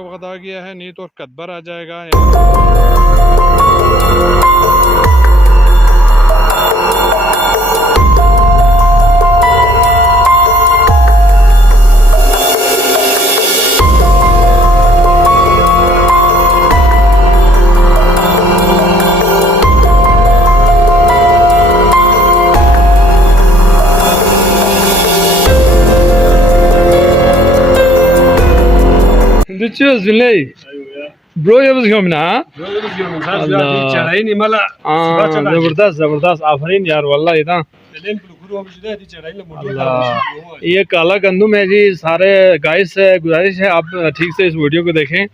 का वक्त आ गया है, नहीं तो कदबर आ जाएगा। Bro, yapız gömün ha? जबरदस्त जबरदस्त आफरीन यार वल्लाह इतना ये काला गंदुम है जी। सारे गाइस से गुजारिश है आप ठीक से इस वीडियो को देखें।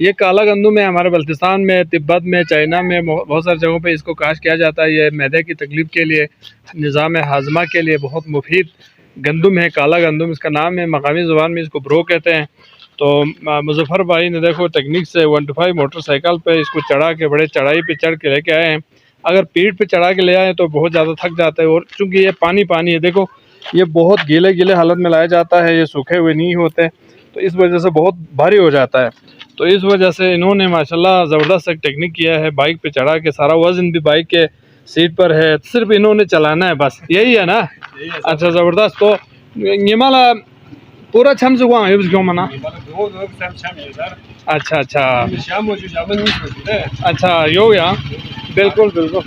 ये काला गंदुम है, हमारे बल्तिस्तान में, तिब्बत में, चाइना में बहुत सारी जगहों पे इसको काश किया जाता है। ये मैदे की तकलीफ के लिए, निज़ाम हाजमा के लिए बहुत मुफीद गंदुम है, काला गंदुम इसका नाम है। मकामी ज़ुबान में इसको ब्रो कहते हैं। तो मुजफ्फर भाई ने देखो टेक्निक से 125 मोटरसाइकिल पे इसको चढ़ा के, बड़े चढ़ाई पे चढ़ के लेके आए हैं। अगर पीठ पे चढ़ा के ले आए तो बहुत ज़्यादा थक जाता है, और चूँकि ये पानी है, देखो ये बहुत गीले गीले हालत में लाया जाता है, ये सूखे हुए नहीं होते, तो इस वजह से बहुत भारी हो जाता है। तो इस वजह से इन्होंने माशाल्लाह ज़बरदस्त एक टेक्निक किया है, बाइक पे चढ़ा के, सारा वज़न भी बाइक के सीट पर है, सिर्फ इन्होंने चलाना है, बस यही है ना। अच्छा ज़बरदस्त। तो ये माला पूरा छम से हुआ है क्यों मना? अच्छा अच्छा अच्छा यो या बिल्कुल बिल्कुल।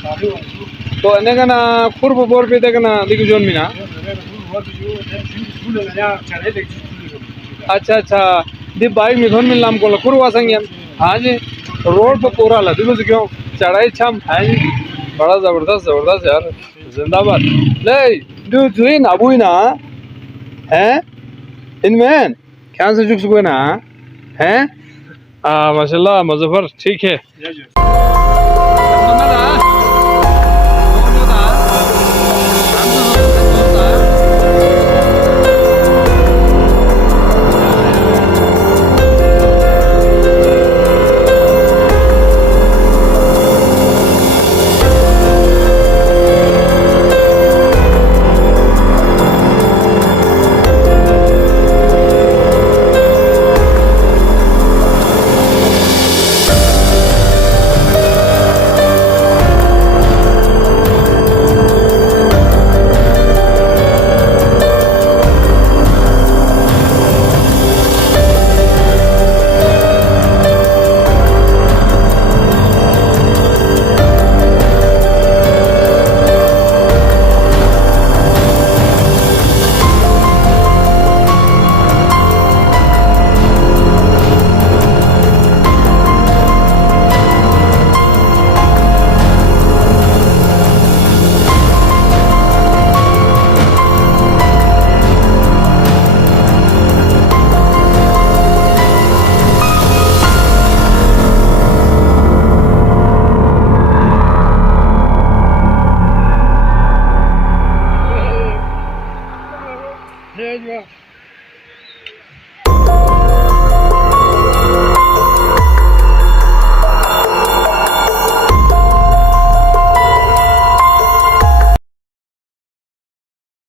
तो इन्हें का ना कुर्ब बोर पे तक ना दिख जोन मिना। अच्छा अच्छा दी बाइक में धोन मिलना हमको कुर्वा संगे। हाँ जी रोड पर पूरा ला दिखो क्यों चढ़ाई छम है जी, बड़ा जबरदस्त जबरदस्त यार, जिंदाबाद। ले जो जुई ना बुई ना है इनमें क्या से जुक सुको ना हैं। माशाल्लाह मुजफ्फर ठीक है।